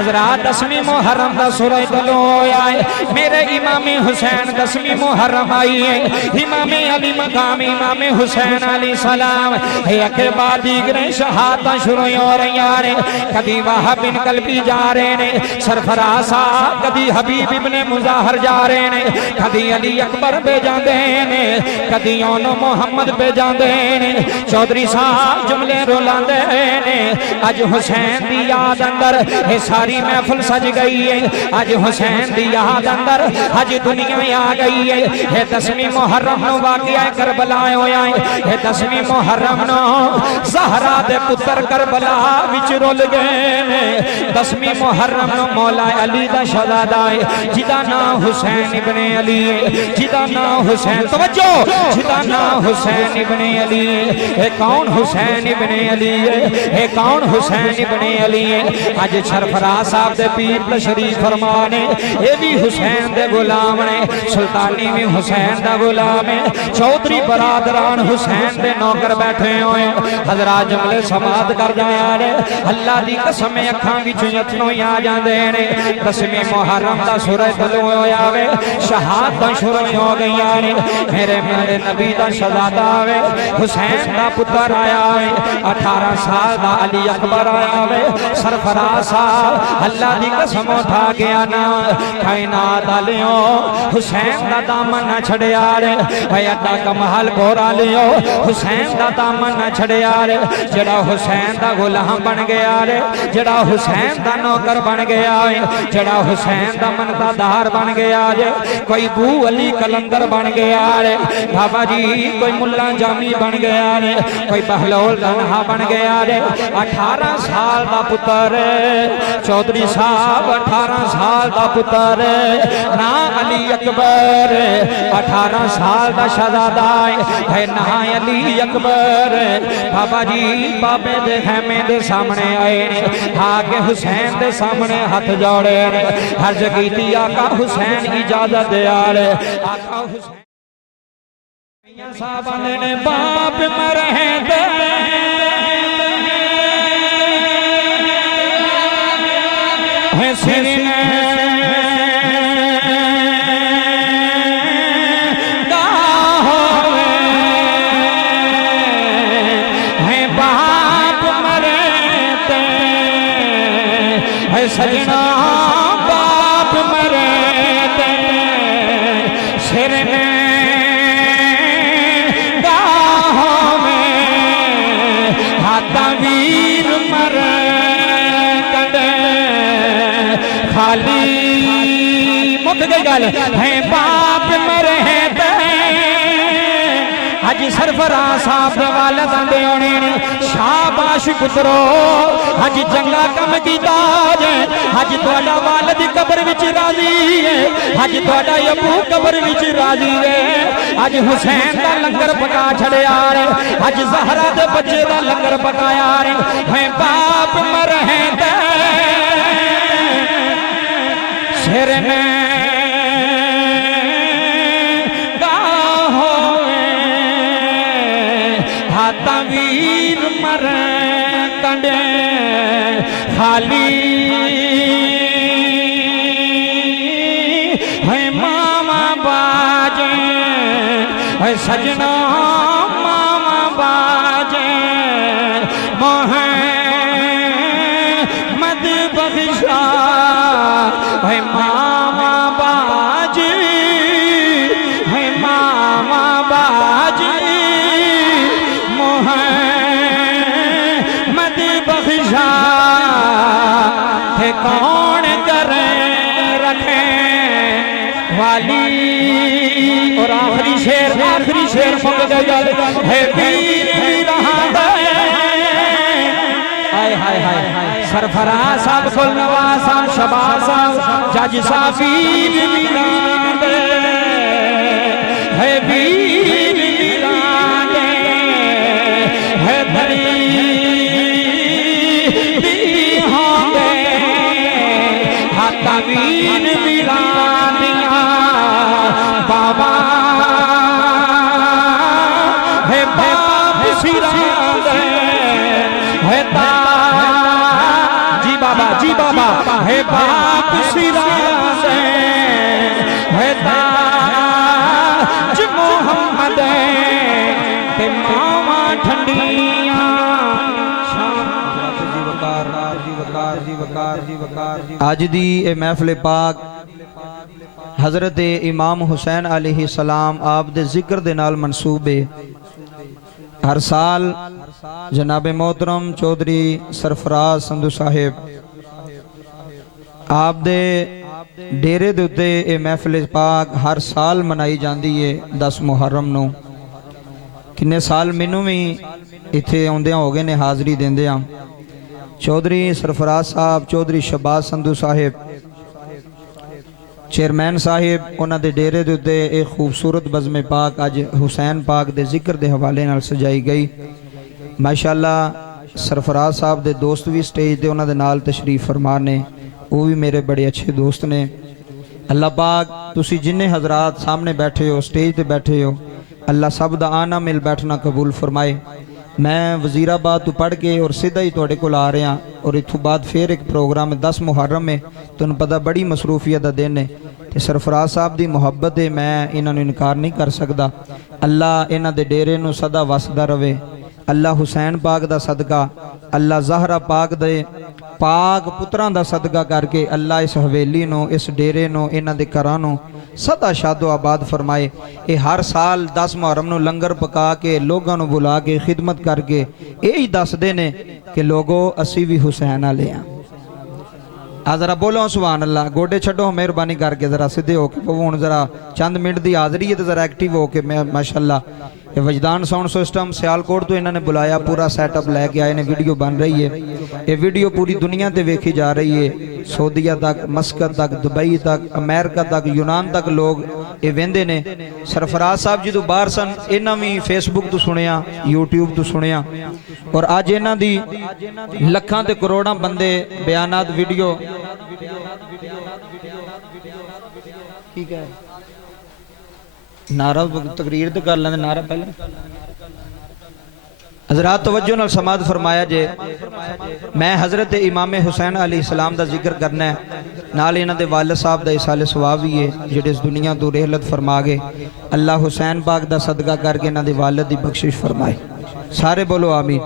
حضرات 10ویں محرم دا سورہ طلوع آئے میرے امام حسین 10ویں محرم آئی ہے امام علی مقام امام حسین علیہ السلام ایک بعد دیگرے شہادتاں شروع ہو رہی آرے کبھی وہب بن قلبی جا رہے نے سرفراز صاحب کبھی حبیب ابن مظاہر جا رہے نے کبھی علی اکبر بے جاندے نے کبھی اونو محمد بے جاندے نے چودھری صاحب جملے رولاندے نے آج حسین دی یاد اندر یہ ساری محفل سج گئی ہے آج حسین دی یاد اندر آج دنیا آ گئی ہے یہ 10ویں محرم نو واقعہ کربلا ہویا ہے یہ 10ویں محرم نو زہرا دے پتر کربلا وچ رول گئے 10ویں محرم نو مولا علی دا شہزادہ ہے جدا نام حسین ابن علی ہے جدا نام حسین توجہ جدا نام حسین ابن علی ہے اے کون حسین ابن علی ہے اے کون حسین ابن علی ہے آج سرفراز صاحب دے پیر تشریف فرمانے اے بھی حسین دے غلام نے سلطانی بھی حسین دا غلام ہے چودھری برادران حسین دے نوکر بیٹھے ہوئے حضرات جملے سماعت کر جایا نے اللہ دی قسم اکھاں وچ یتنوں آ جاندے نے 10ویں محرم دا سورہ طلوع ہویا وے شہادتاں شروع ہو گئیاں نے میرے نبی دا شہزادہ وے حسین دا پتر آیا وے 18 سال دا علی اکبر آیا وے سرفراز صاحب اللہ دی قسم اٹھا گیا نا کائنات والیو حسین دا دامن نہ چھڑیا رے اے اڈا کمال گورا لیو حسین دا دامن نہ چھڑیا رے جڑا حسین دا غلام بن گیا رے جڑا حسین دا نوکر بن گیا ہے جڑا حسین دا منتا دار بن گیا رے کوئی بو علی کلندر بن گیا رے بابا جی کوئی ملا جامی بن گیا رے کوئی بہلول تنہا بن گیا رے 18 سال دا پتر چودھری صاحب 18 سال دا پتر نا علی اکبر 18 سال دا شہزادہ ہے نا علی اکبر بابا جی بابے دے خیمے دے سامنے آئے آگے حسین دے سامنے ہاتھ جوڑے ہر جگہ تھی آقا حسین اجازت دے آرے آقا حسین صاحب نے باپ مرہیں دے حسین سجنا باپ مرتے سر گاہوں میں ہاتھا ویر مر کڑے خالی مک گئی گل ہے باپ مرتے حج سرفراز صاحب دے والد آندے ہونے شاباش پترو حج جنگا کم کیتا جے حج تواڈا والد قبر وچ راضی ہے حج تواڈا ابو قبر وچ راضی ہے حج حسین دا لنگر پکا چھڑیا رے حج زہرا دے بچے دا لنگر پکایا رے ہے باپ مرہیں دے سر میں ویر مر کنڈے خالی ہے ماما باجے ہے سجنا ماما باجے محمد بخشا ہے ماما باجے ہے ماما باجے بخشا ہے کون کرے رکھے والی اور آخری شیر مک گیا ہے پیر رہا دے سرفراز صاحب کل نواز صاحب شباز صاحب جج صاحب پیر رہا دے ہے پیر رہا دے ہے بھری تاوین میرانیاں بابا ہے باپ سیران دے ہے تا جی بابا ہے باپ سراج ہے تاج محمد تے ماواں ٹھنڈیاں آج دی اے محفل پاک حضرت امام حسین علیہ السلام آپ دے ذکر دے نال منصوب ہے۔ ہر سال جناب محترم چودھری سرفراز سندھو صاحب آپ دے ڈیرے دے اتے اے محفل پاک ہر سال منائی جاندی ہے 10 محرم نو۔ کنے سال مینوں بھی ایتھے اوندیاں ہو گئے نے حاضری دیندیاں۔ چودھری سرفراز صاحب چودھری شہباز سندھو صاحب چیئرمین صاحب انہاں دے ڈیرے دے اتے ایک خوبصورت بزم پاک آج حسین پاک دے ذکر دے حوالے نال سجائی گئی۔ ماشاءاللہ سرفراز صاحب دے دوست بھی سٹیج دے انہاں دے نال تشریف فرما نے، وہ بھی میرے بڑے اچھے دوست نے۔ اللہ پاک تسی جنہیں حضرات سامنے بیٹھے ہو سٹیج تے بیٹھے ہو اللہ سب دا آنا مل بیٹھنا قبول فرمائے۔ میں وزیرآباد تو پڑھ کے اور سیدھا ہی توڑے کو لا رہے ہیں اور اتھو بعد پھر ایک پروگرام 10 محرم میں تو ان پتہ بڑی مصروفیت دا دن ہے تے سرفراز صاحب دی محبت ہے، میں انہاں نو انکار نہیں کر سکدا۔ اللہ انہاں دے ڈیرے نو صدا وسدا رہے، اللہ حسین پاک دا صدقہ، اللہ زہرہ پاک دے پاک پتران دا صدقہ کر کے اللہ اس حویلی نو اس ڈیرے نو انہاں دے کرانو صدا شاد و آباد فرمائے۔ اے ہر سال 10 محرم نو لنگر پکا کے لوگاں نو بلا کے خدمت کر کے یہی دس دینے کہ لوگو اسی بھی حسین آلے ہیں۔ ذرا بولو سبحان اللہ، گوڑے چھڑو مہربانی کر کے ذرا صدے ہو کے وہ ذرا چند منٹ دی حاضری ہے تو ذرا ایکٹیو ہو کے ماشاءاللہ۔ یہ وجدان ساؤنڈ سسٹم سیالکوٹ تو انہوں نے بلایا، پورا سیٹ اپ لے کے آئے نے، ویڈیو بن رہی ہے۔ یہ ویڈیو پوری دنیا تے ویکھی جا رہی ہے، سعودیہ تک، مسکت تک، دبئی تک، امریکہ تک، یونان تک لوگ یہ ویندے نے۔ سرفراز صاحب جی تو باہر سن، انہاں بھی فیس بک تو سنیا، یوٹیوب تو سنیا، اور آج انہاں دی لکھاں تے کروڑاں بندے بیانات ویڈیو ٹھیک ہے نعرہ تقریر تو کر لیں، نعرہ پہلے حضرات توجہ نال سماعت فرمایا جے۔ میں حضرت امام حسین علیہ السلام دا ذکر کرنا ہے، نال انہاں دے والد صاحب دا اصال ثواب بھی ہے جڑے اس دنیا تو رحلت فرما گئے۔ اللہ حسین پاک دا صدقہ کر کے انہاں دے والد دی بخشش فرمائے، سارے بولو آمین۔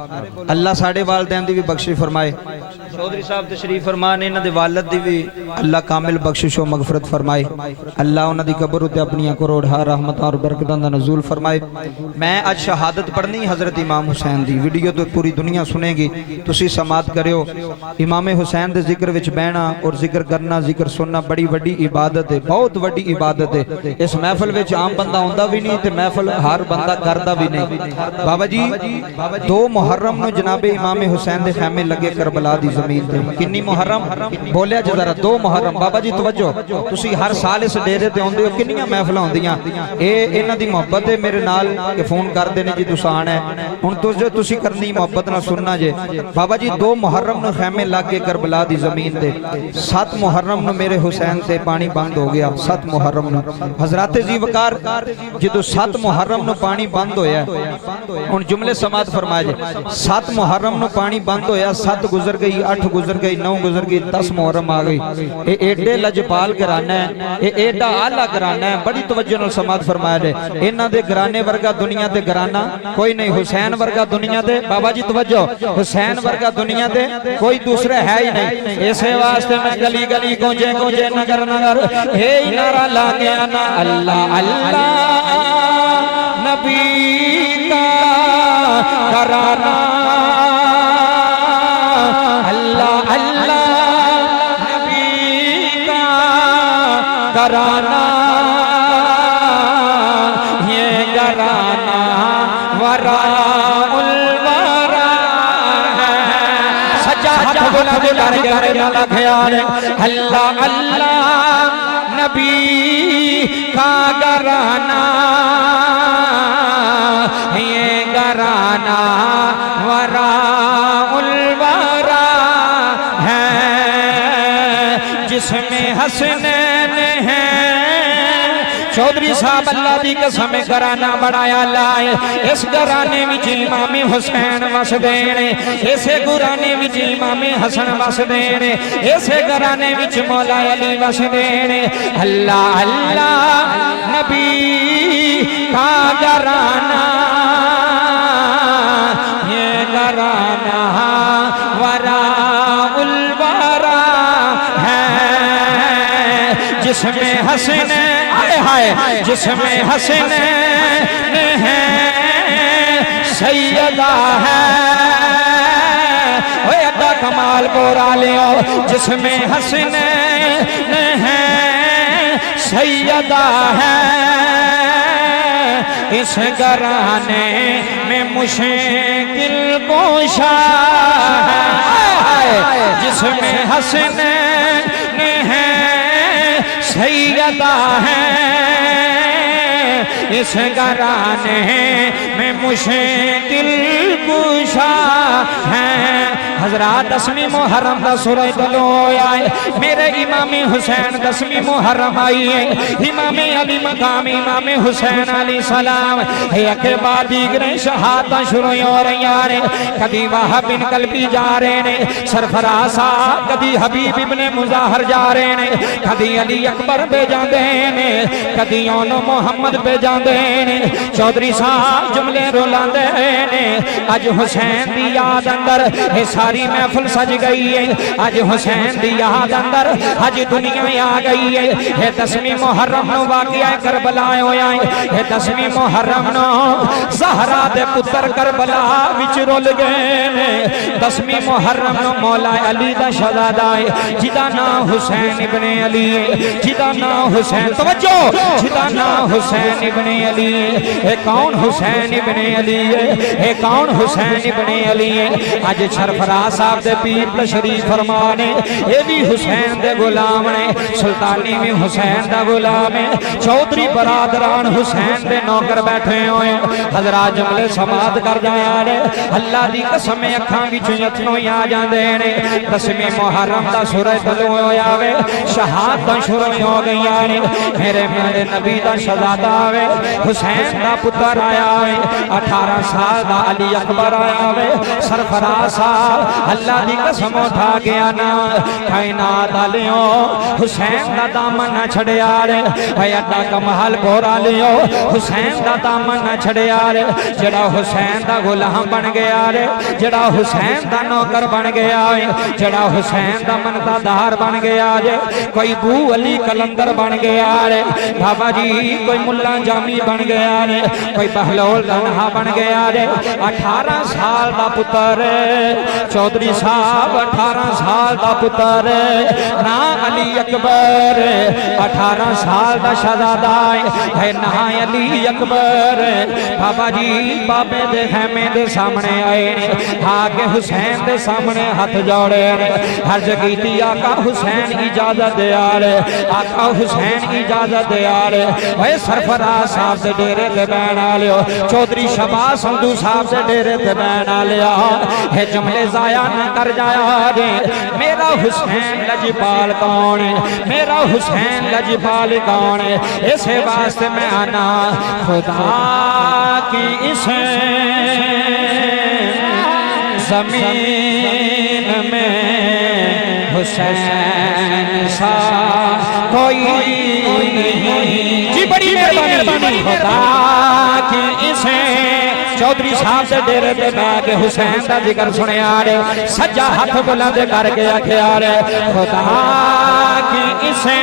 اللہ ساڑھے والدین دی بھی بخشش فرمائے، چودھری صاحب تشریف فرمانے انہاں دے والد دی بھی اللہ کامل بخشش و مغفرت فرمائے۔ اللہ انہاں دی قبر تے اپنی کروڑا رحمتاں اور برکتاں دا نزول فرمائے۔ میں آج شہادت پڑھنی حضرت امام حسین دی، ویڈیو تو پوری دنیا سنے گی، تسی سماعت کریو۔ امام حسین دے ذکر وچ بہنا اور ذکر کرنا، ذکر سننا بڑی وڈی عبادت ہے، بہت وڈی عبادت ہے۔ اس محفل وچ عام بندہ ہوندا بھی نہیں تے محفل ہر بندہ کردا بھی نہیں۔ بابا جی 2 محرم نو جناب امام حسین دے خیمے لگے کربلا دی زمین تے، کنی محرم بولیا جی ذرا 2 محرم۔ بابا جی توجہ، تسی ہر سال اس ڈیرے تے ہوندے ہو، کنیاں محفلاں ہوندیاں، اے انہاں دی محبت ہے میرے نال کہ فون کر دینے جی تساں آنا ہے، ہن تسی کرنی محبت نہ سننا جے۔ بابا جی 2 محرم نو خیمے لگ کے کربلا دی زمین تے، 7 محرم نو میرے حسین تے پانی بند ہو گیا، 7 محرم نو حضرات زی وقار جدو 7 محرم نو پانی بند ہویا ہے، ہن جملے سماعت فرمایا جے۔ 7 محرم نو پانی بند ہویا، 7 گزر گئی، 8 گزر گئی، 9 گزر گئی، 10 محرم آ گئی۔ اے ایڈے لجپال گرانا ہے، اے ایڈا آلہ گرانا ہے، بڑی توجہ نال سماعت فرمایا جے۔ انہاں دے گرانے ورگا دنیا تے گرانا کوئی نہیں، حسین ورگا دنیا تے، بابا جی توجہ، حسین ورگا دنیا تے کوئی دوسرے ہے ہی نہیں۔ اسے واسطے میں گلی گلی گونجے گونجے نگر نگر ہے نعرہ لاگیا نا، اللہ اللہ نبی کا کرانا، اللہ اللہ نبی کا کرانا، یہ گرانا وراء الورا ہے، سجا ہاتھ بلا بلا رہے نالا خیال، اللہ اللہ نبی کا گرانا، یہ گرانا وراء الورا ہے، جس میں حسنین ہیں چودھری صاحب اللہ دی قسم گھرانہ بڑایا لائے اس گھرانے وچ امام حسین وسدے نے اسے گھرانے وچ امام حسن وسدے نے اسے گھرانے وچ مولا علی وسدے نے اللہ اللہ نبی کا گھرانہ یہ گھرانہ وراء الورا ہے جس میں حسن جس میں حسن ہے سیدہ ہے وہ ادا کمال بورا لیو جس میں حسن ہے سیدہ ہے اس گھرانے میں مشکل کوشا ہے جس میں حسن ہے سیدہ ہے اس گھرانے میں مشکل کشا ہے حضرات 10ویں محرم دا سورہ طلوع آئے میرے امام حسین 10ویں محرم آئی ہے امام علی مقام امام حسین علیہ السلام ایک بعد دیگر شہادتاں شروع ہو رہی آرے کبھی وہب بن قلبی جا رہے نے سرفرازہ کبھی حبیب ابن مظاہر جا رہے نے کبھی علی اکبر پہ جاندے نے کبھی اونو محمد پہ جاندے نے چودھری صاحب جملے رولاندے نے اج حسین دی یاد اندر ساری محفل سج گئی ہے اج حسین دی یاد اندر اج دنیا آ گئی ہے 10ویں محرم نو واقعہ کربلا ہویا ہے 10ویں محرم نو زہرا دے پتر کربلا وچ رول گئے نے 10ویں محرم نو مولا علی دا شہزادہ ہے جدا نام حسین ابن علی ہے جدا نام حسین توجہ جدا نام حسین ابن علی ہے اے کون حسین ابن علی ہے اے کون حسین ابن علی ہے اج سرفراز صاحب دے پیر تشریف فرمانے اے بھی حسین دے غلام نے سلطانی بھی حسین دا غلام ہے چودھری برادران حسین دے نوکر بیٹھے ہوئے حضرات جملے سماعت کر جایا نے اللہ دی قسم اکھاں وچ یتنوں آ جاندے نے 10ویں محرم دا سورہ طلوع ہویا وے شہادتاں شروع ہو گئیاں نے میرے نبی دا شہزادہ وے حسین دا پتر آیا وے 18 سال دا علی اکبر آیا وے سرفراز صاحب اللہ دی قسم اٹھا گیا نا کائنات علیوں حسین دا دامن نہ چھڑے آرے ایڈا کمال بورا لیو حسین دا دامن نہ چھڑے آرے جڑا حسین دا غلام بن گیا آرے جڑا حسین دا نوکر بن گیا آرے جڑا حسین دا منتا دار بن گیا آرے کوئی بو علی کلندر بن گیا آرے بابا جی کوئی ملا جامی بن گیا آرے کوئی بہلول دنہا بن گیا آرے 18 سال دا پتر چودھری صاحب 18 سال دا پتر نا علی اکبر 18 سال دا شہزادہ ہے نا علی اکبر بابا جی بابے دے خیمے دے سامنے آئے آگے حسین دے سامنے ہاتھ جوڑے عرض کیتی آقا حسین اجازت دے آرے آقا حسین اجازت دے آرے اے سرفراز صاحب دے ڈیرے دے بین آلیو چودھری شباز سندو صاحب دے ڈیرے دے بین آلیا ہے جملے ضائع نہ کر جایا دے میرا حسین لجپال کون ہے میرا حسین لجپال کون ہے اسے واسطے میں آنا خدا کی اسے زمین میں حسین سا کوئی نہیں جی بڑی مہربانی خدا کی اسے چودھری صاحب سے ڈیرے دے بیٹھ حسین دا ذکر سنے آرے سجا ہاتھ بلند کر کے آکھے آرے خدا کی اسے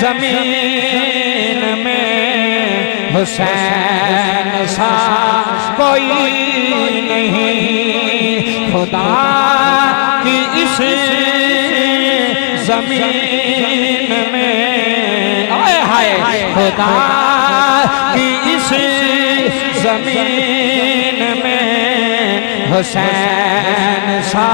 زمین میں حسین سا کوئی نہیں خدا کی اسے زمین میں آئے ہائے خدا کی اسے زمین میں حسین سا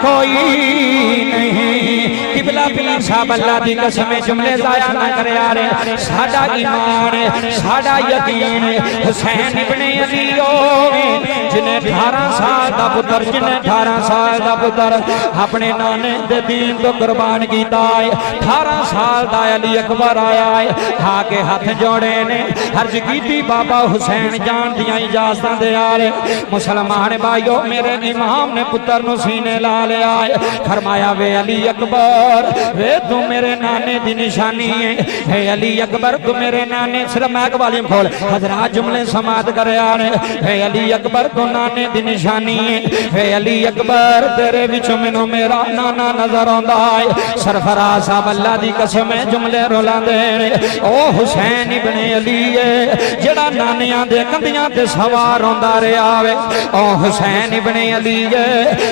کوئی نہیں قبلہ پیر صاحب اللہ دی قسم جملے ضائع نہ کرے آرے ساڈا ایمان ساڈا یقین حسین ابن علی ہوئے جنہیں 18 سال دا پتر جنہیں 18 سال دا پتر اپنے نانے دے دین تو قربان کیتا ہے 18 سال دا علی اکبر آیا ہے کے ہاتھ جوڑے نے عرض کیتی بابا حسین جان دیاں اجازتاں دے آرے مسلمان بھائیو میرے امام نے پتر نو سینے لا لیا ہے فرمایا وے علی اکبر وے تو میرے نانے دی نشانی ہے اے علی اکبر تو میرے نانے صرف میں قوالیم کھول حضرات جملے سماعت کرے آنے اے علی اکبر تو نانے دی نشانی ہے اے علی اکبر تیرے بچوں منو میرا نانا نظر آندہ ہے سرفراز صاحب اللہ دی قسم جملے رولا دے او حسین ابن علی جڑا نانیاں دے کندیاں تے سوار ہوندا رہیا وے او حسین ابن علی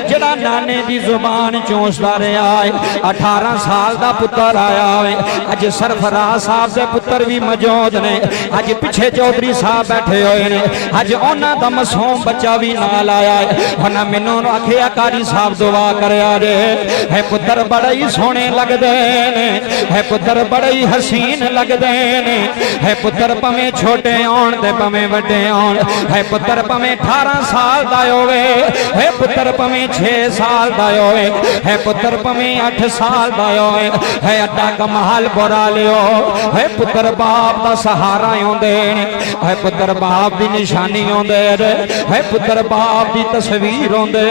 جڑا نانے دی زبان چونسدا رہیا ہے 18 سال دا پتر آیا وے اج سرفراز صاحب دے پتر بھی موجود نے اج پیچھے چودھری صاحب بیٹھے ہوئے نے اج انہاں دا معصوم بچہ بھی نال آیا ہے انہاں مینوں آکھیا قاری صاحب دعا کریا جے اے پتر بڑے ہی سونے لگدے نے اے پتر بڑے ہی حسین لگدے نے اے پتر پویں چھوٹے آن تے پویں وڈے آن اے پتر پویں 18 سال دا ہوے اے پتر پویں 6 سال دا ہوے اے پتر پویں 8 سال دا ہوے اے اڈا کمال برا لیو اے پتر باپ دا سہارا ہوندے نے اے پتر باپ دی نشانی ہوندے اے پتر باپ دی تصویر ہوندے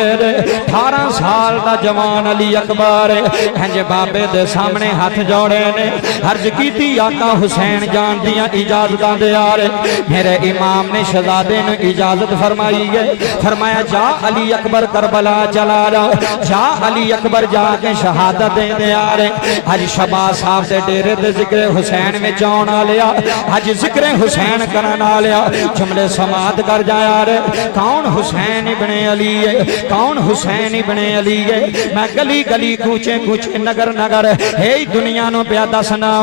18 سال دا جوان علی اکبر ہنج بابے دے سامنے ہاتھ جوڑے نے عرض کیتی آقا حسین جان دیاں اجازتاں دے آرے میرے امام نے شہزادے نے اجازت فرمائی ہے فرمایا جا علی اکبر کربلا چلا جا جا علی اکبر جا کے شہادت دے آرے آج شباز صاحب دے ڈیرے دے ذکر حسین میں چونا لیا آج ذکر حسین کرنا لیا جملے سماعت کر جایا رے کون حسین ابن علی ہے کون حسین ابن علی ہے میں گلی گلی کوچے کوچے نگر نگر ہے دنیا نو پیا دسنا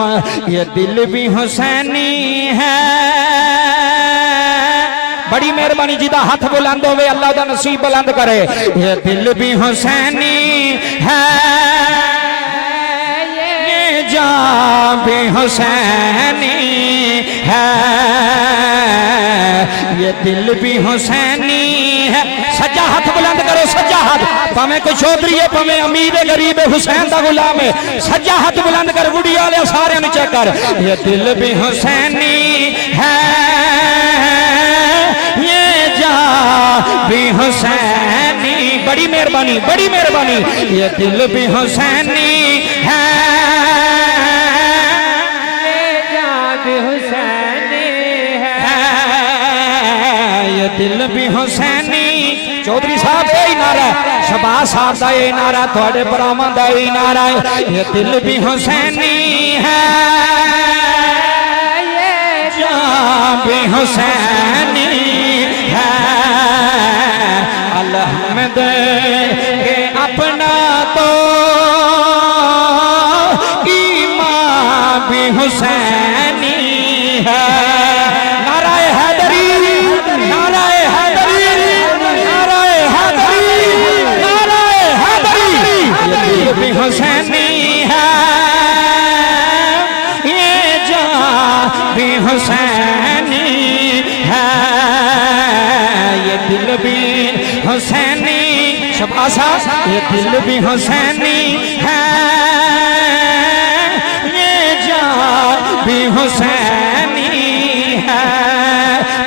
یہ دل بھی حسینی ہے بڑی مہربانی جی دا ہاتھ بلند ہوئے اللہ دا نصیب بلند کرے یہ دل بھی حسینی ہے یہ جان بھی حسینی ہے یہ دل بھی حسینی ہے سجا ہاتھ بلند کرو سجا ہاتھ پامیں کوئی چودھری ہے پامیں امید غریب حسین دا غلام ہے سجا ہاتھ بلند کر وڈی والے سارے نیچے کر یہ دل بھی حسینی ہے یہ جان بھی حسینی بڑی مہربانی یہ دل بھی حسینی ہے یہ جان بھی حسینی ہے یہ دل بھی حسینی چودھری صاحب اے نعرہ شباز صاحب دا اے نعرہ تھوڑے برامان دا اے نعرہ یہ دل بھی حسینی ہے یہ جان بھی حسینی ہے الحمد کہ اپنا تو ایمان بھی حسینی ہے نعرہ حیدری نعرہ حیدری نعرہ حیدری نعرہ حیدری یہ دل بھی حسینی ہے یہ جان بھی حسینی ہے یہ دل بھی حسینی شباسا یہ دل بھی حسینی ہے یہ جان بھی حسینی ہے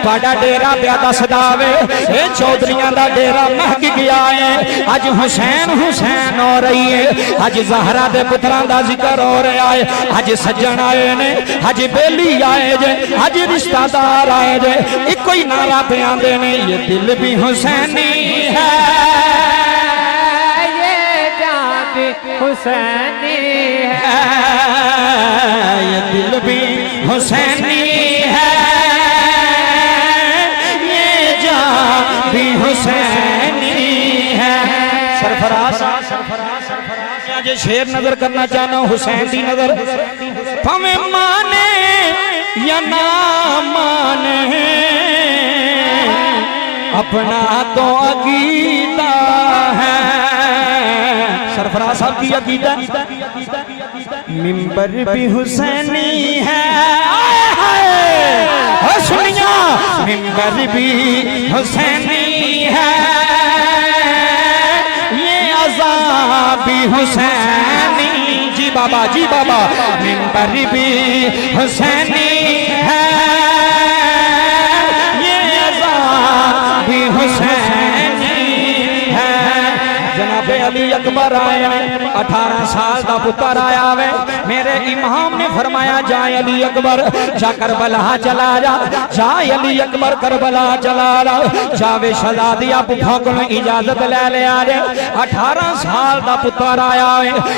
پاڑا ڈیرہ پیا دس داوے اے چودھریاں دا ڈیرہ مہک گیا ہے آج حسین حسین ہو رہی ہے آج زہرہ دے پتران دا ذکر ہو رہا ہے آج سجن آئے نے آج بیلی آئے جے آج رشتہ دار آئے جے ایک کوئی نعرہ پیان دینے یہ دل بھی حسینی ہے یہ جان بھی حسینی ہے یہ دل بھی حسینی ہے یہ جان بھی حسینی ہے سرفراز آج شیر نظر کرنا چاہنا حسین دی نظر پھمیں مانے یا نہ مانے اپنا تو عقیدہ ہے سرفراز صاحب کی عقیدہ ممبر بھی حسینی ہے سنیا ممبر بھی حسینی ہے یہ عذابی حسینی جی بابا منبر بھی حسینی ہے یہ عذابی حسینی ہے جناب علی اکبر آیا 18 سال دا پتر آیا وے میرے امام نے فرمایا جا علی اکبر جا کربلا چلا جا علی اکبر کربلا چلا جاوے شہزادی آپ بھوکن اجازت لے لے آجے 18 سال دا پتر آیا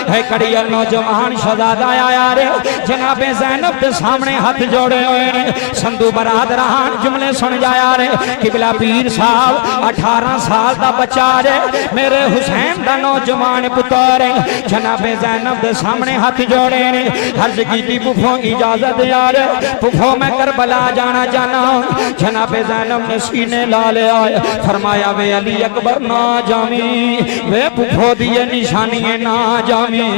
ہے کڑی نوجوان شہزادہ آیا رے جناب زینب دے سامنے ہاتھ جوڑے ہوئے نے سندو برادران جملے سن جایا رے قبلہ پیر صاحب 18 سال دا بچہ رے میرے حسین دا نوجوان پتر جناب زینب دے سامنے ہاتھ جوڑے نے عرض کی پھوپھو اجازت یار پھوپھو میں کربلا جانا جانا جناب زینب نے سینے لا لے آئے فرمایا وے علی اکبر نہ جامی وے پھوپھو دیے نشانی نہ جامی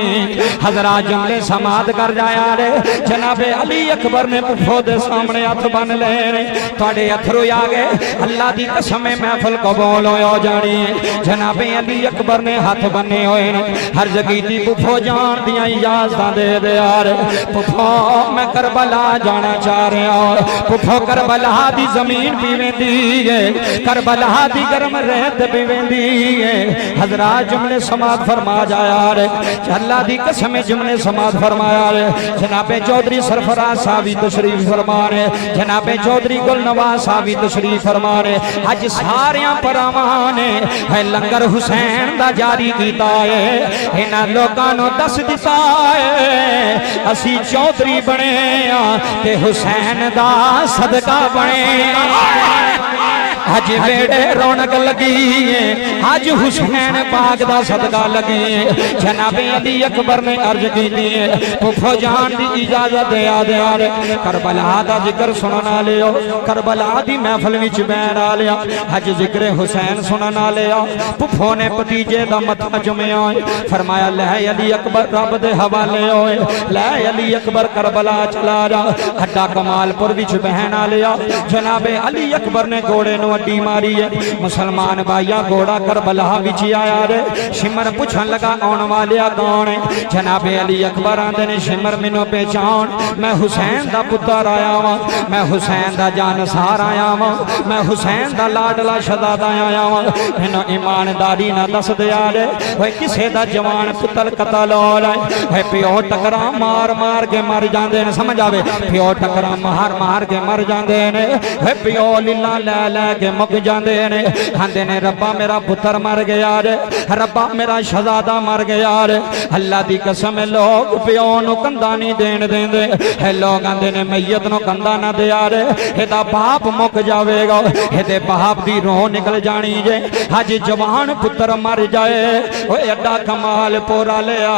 حضرات جملے سماعت کر جایا رے جناب علی اکبر نے پھوپھو دے سامنے ہاتھ بن لے توڑے اتھرو آگے اللہ دی قسم محفل قبول ہو جانی جناب علی اکبر نے ہاتھ بنے ہوئے ہر جگہ دی پھوپھو جان دیاں اجازتاں دے دے یار پھوپھو میں کربلا جانا چاہ رہا ہوں پھوپھو کربلا دی زمین پیویں دی ہے کربلا دی گرم رہت پیویں دی ہے حضرات جملے سماعت فرما جایا رے اللہ دی قسم جملے سماعت فرمایا رے جناب چودھری سرفراز صاحبی تشریف فرما رے جناب چودھری گل نواز صاحبی تشریف فرما رے اج ساریاں پراوانے ہے لنگر حسین دا جاری کیتا ہے انہاں لوکاں نو دس دتا ہے اسی چودھری بنے تے حسین دا صدقہ بنے آج بیڑے رونق لگی ہے آج حسین پاک دا صدقہ لگی ہے جناب علی اکبر نے عرض کی دیئے پھوپھو جان دی اجازت دیا دیا رے کربلا دا ذکر سننا لیا کربلا دی محفل وچ بینا لیا آج ذکر حسین سننا لیا پھوپھو نے پتیجے دا متھا جمعے آئے فرمایا لے علی اکبر رب دے حوالے ہوئے لے علی اکبر کربلا چلا جا ہڈا کمال پر وچ بہنا لیا جناب علی اکبر نے گھوڑے نو اڈی ماری ہے مسلمان بھائیا گھوڑا کربلا وچ آیا رے شمر پوچھن لگا آن والیا کون ہے جناب علی اکبر آندے نے شمر مینوں پہچان میں حسین دا پتر آیا ہاں میں حسین دا جانسار آیا ہاں میں حسین دا لاڈلا شہزادہ آیا ہاں مینوں ایمانداری نہ دس دیا رے اوے کسے دا جوان پتر قتل ہو رہا ہے پیو ٹکرا مار مار کے مر جاندے نے سمجھ آوے پیو ٹکرا مار مار کے مر جاندے نے پیو لیلا لے لے کے مک جاندے نے ہاندے نے ربا میرا پتر مر گیا رے ربا میرا شہزادہ مر گیا رے اللہ دی قسم لوگ پیو نو کندہ نہیں دین دین دے ہے لوگ آندے نے میت نو کندہ نہ دیا رے ہیدا باپ مک جاوے گا ہیدے باپ دی روح نکل جانی جے حج جوان پتر مر جائے اوے اڈا کمال پورا لیا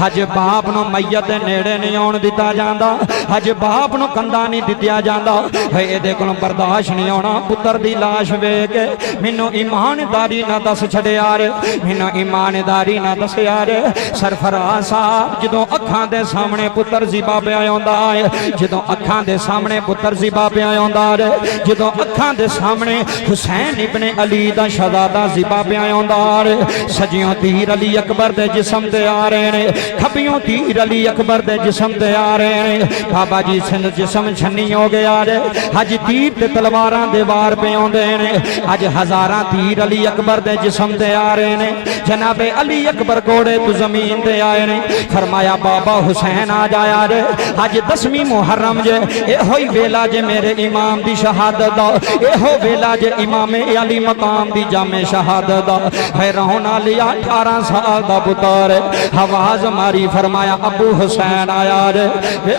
حج باپ نو میت نیڑے نہیں آن دیتا جاندہ حج باپ نو کندہ نہیں دیتیا جاندہ ہے دے کلوں برداشت نہیں ہونا پتر دی لاش بے کے منو ایمانداری نہ دس چھڑے آرے منو ایمانداری نہ دس آرے سرفراز صاحب جدوں اکھاں دے سامنے پتر زیبا پہ آئے ہوندہ آئے جدوں اکھاں دے سامنے پتر زیبا پہ آئے ہوندہ آرے جدوں اکھاں دے سامنے حسین ابن علی دا شہزادہ زیبا پہ آئے ہوندہ آرے سجیوں تیر علی اکبر دے جسم دے آرے نے کھپیوں تیر علی اکبر دے جسم دے آرے نے بابا جی سن جسم چھنی ہو گیا رے حج تیر تے تلواراں دے وار پہ ہوندے نے آج ہزاراں تیر علی اکبر دے جسم دے آرے نے جناب علی اکبر کوڑے تو زمین دے آئے نے فرمایا بابا حسین آ جایا رے آج 10ویں محرم جے اے ہوئی ویلا جے میرے امام دی شہادت دا اے ہو ویلا جے امام علی مقام دی جامع شہادت دا حیران لیا 18 سال دا پتر آواز ماری فرمایا ابو حسین آیا رے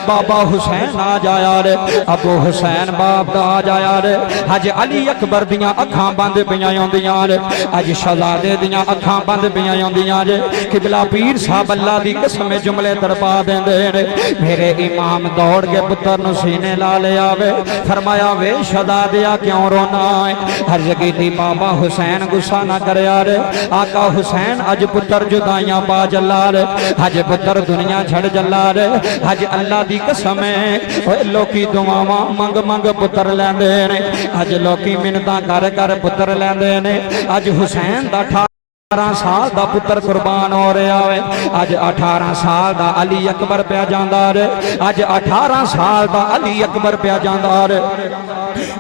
بابا حسین آ جایا رے ابو حسین باپ دا آ جایا رے آج علی اکبر دیاں اکھاں بند پیاں ہوندیاں رے اج شہزادے دیاں اکھاں بند پیاں ہوندیاں رے قبلہ پیر صاحب اللہ دی قسم جملے درپا دیندے نے میرے امام دوڑ کے پتر نو سینے لا لے آوے فرمایا وے شہزادیا کیوں رونا ہے عرض کیتی بابا حسین غصہ نہ کریا رے آقا حسین اج پتر جدائیاں پا جلا رے اج پتر دنیا چھڑ جلا رے اج اللہ دی قسم ہے لوکی دعاواں منگ منگ پتر لیندے نے اج لوکی ਮਿੰਨਤਾਂ ਕਰ ਕਰ ਪੁੱਤਰ ਲੈਂਦੇ ਨੇ ਅੱਜ ਹੁਸੈਨ ਦਾ 18 ਸਾਲ ਦਾ ਪੁੱਤਰ ਕੁਰਬਾਨ ਹੋ ਰਿਹਾ ਵੇ ਅੱਜ 18 ਸਾਲ ਦਾ ਅਲੀ ਅਕਬਰ ਪਿਆ ਜਾਂਦਾ ਰੇ ਅੱਜ 18 ਸਾਲ ਦਾ ਅਲੀ ਅਕਬਰ ਪਿਆ ਜਾਂਦਾ ਰੇ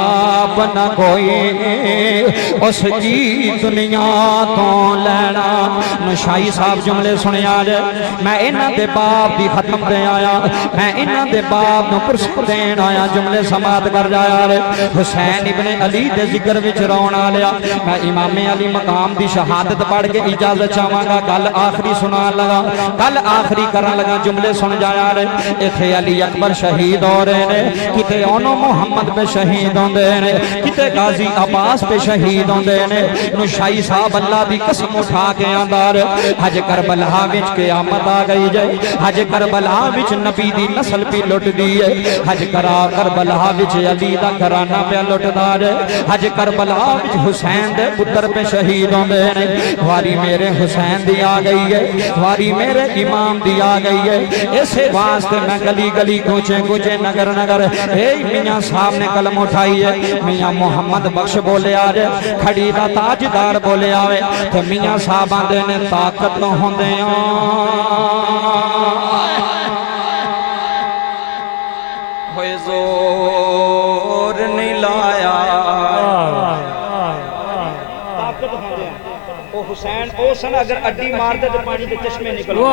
باپ نہ کوئی اس جی دنیا تو لینا نشائی صاحب جملے سنے آجے میں انہاں دے باپ دی ختم دے آیا میں انہاں دے باپ نو پرسک دین آیا جملے سماعت کر جایا رہے حسین ابن علی دے ذکر وچ رونا لیا میں امام علی مقام دی شہادت پڑھ کے اجازت چاہواں گا گل آخری سنان لگا گل آخری کرن لگا جملے سن جایا رہے ایتھے علی اکبر شہید ہو رہے نے کتے اونو محمد پہ شہید ہوندے نے کتے غازی عباس پہ شہید ہوندے نے نشائی صاحب اللہ دی قسم اٹھا کے اندار حج کربلا وچ قیامت آ گئی جائے حج کربلا وچ نبی دی نسل پہ لٹ دی ہے حج کربلا وچ علی دا گھرانہ پہ لٹ دار حج کربلا وچ حسین دے پتر پہ شہید ہوندے نے واری میرے حسین دی آ گئی ہے واری میرے امام دی آ گئی ہے اسے واسطے میں گلی گلی کوچے کوچے نگر نگر اے میاں صاحب نے قلم اٹھائی ہے میاں محمد بخش بولے آجے کھڑی دا تاجدار بولے آوے تو میاں صاحب آندے نے طاقت نہ ہوندے ہوئے زور نہیں لایا طاقت ہوندے او حسین او سن اگر اڈی مار دے تو پانی دے چشمے نکلو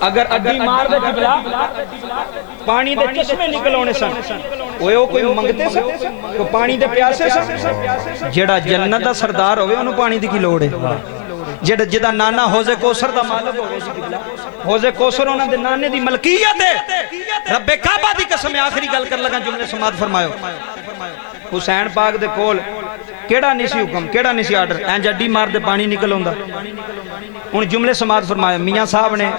اگر اڈی مار دے قبلہ پانی دے چشمے نکلونے سن وہ کوئی منگتے سن تو پانی دے پیاسے سن جیڑا جنت دا سردار ہوئے انہوں پانی دی کی لوڑے جیڑا نانا حوض کوثر دا مالک ہوئے سی قبلہ حوض کوثر انہوں دے نانے دی ملکیت ہے رب کعبہ دی قسم آخری گل کر لگا جملے سماعت فرمائیو حسین پاک دے کول کیڑا نہیں سی حکم کیڑا نہیں سی آرڈر این جڈی مار دے پانی نکل ہوندا ان جملے سماعت فرمایا میاں صاحب نے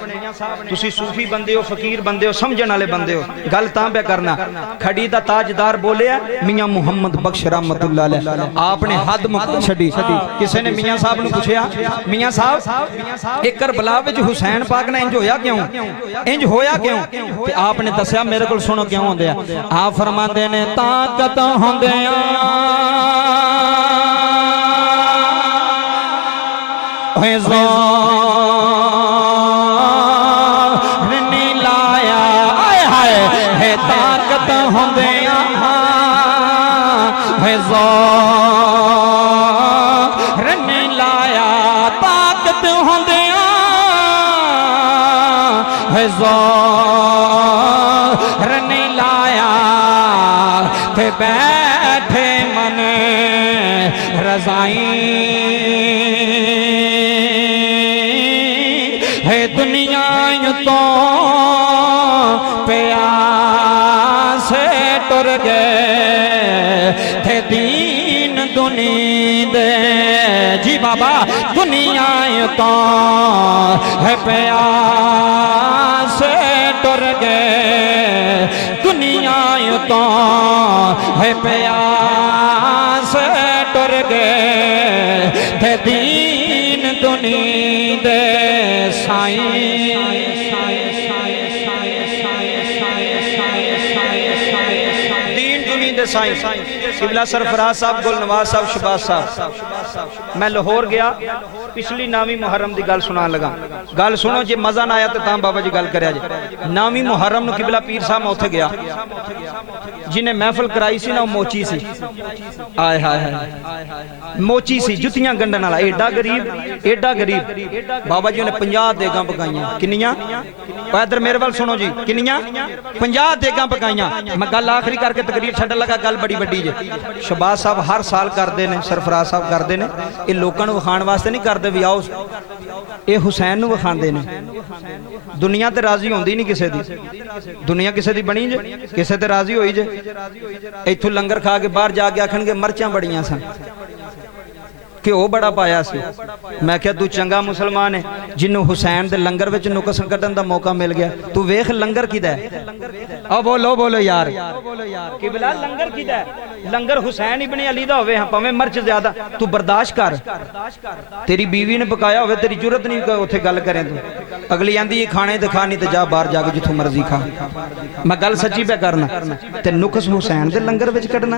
تسی صوفی بندے ہو فقیر بندے ہو سمجھن والے بندے ہو گل تاں پہ کرنا کھڑی دا تاجدار بولے میاں محمد بخش رحمت اللہ علیہ آپ نے حد مکر چھڑی کسے نے میاں صاحب نے پوچھیا میاں صاحب ایک کربلا وچ حسین پاک نے انج ہویا کیوں انج ہویا کیوں کہ آپ نے دسیا میرے کول سنو کیوں ہوندیا آپ فرماندے نے طاقت ہوندیاں زور نہیں لایا آئے ہائے ہے طاقت ہوندیاں ہے زور نہیں لایا طاقت ہوندیاں ہے زور نہیں لایا تھے بیٹھے من رضائیں دنیا تو پیاسے ٹر گئے تھے دین دنی دے جی بابا دنیا تو پیاسے ٹر گئے دنیا تو پیاسے ٹر گئے تھے دین دنی دے دین دنی دے سائیں قبلہ سرفراز صاحب گل نواز صاحب شباز صاحب میں لاہور گیا پچھلی نامی محرم دی گل سنان لگا گل سنو جے مزہ نہ آیا تو تاں بابا جی گل کریا جے نامی محرم نو قبلہ پیر صاحب میں اتھے گیا جنہیں محفل کرائی سی نا موچی سی آئے ہائے موچی سی جتیاں گنڈن والا ایڈا غریب بابا جی نے 50 دیگاں پکائیاں کنیاں ادھر میرے وال سنو جی کنیاں 50 دیگاں پکائیاں میں گل آخری کر کے تقریر چھڈن لگا گل بڑی بڑی جے شباز صاحب ہر سال کردے نے سرفراز صاحب کردے نے یہ لوکاں نوں وکھاؤن واسطے نہیں کردے وی آؤ اے حسین نوں وکھاندے نے دنیا تے راضی ہوندی نہیں کسے دی دنیا کسے دی بنی جے کسے تے راضی ہوئی جے ایتھوں لنگر کھا کے باہر جا کے آکھن گے مرچاں بڑیاں سن کہ وہ بڑا پایا سی میں کہا تو چنگا مسلمان ہے جنہوں حسین دے لنگر وچ نقص کٹن دا موقع مل گیا تو ویخ لنگر کی دا ہے او بولو یار قبلہ لنگر کی دا ہے لنگر حسین ابن علی دا ہوئے ہاں پاویں مرچ زیادہ تو برداشت کر تیری بیوی نے پکایا ہوئے تیری جرت نہیں کہ اتھے گل کریں تو اگلی آندھی یہ کھانے دے کھانی تے جا باہر جا کے جتھوں مرضی کھا میں گل سچی پہ کرنا تے نقص حسین دے لنگر وچ کٹنا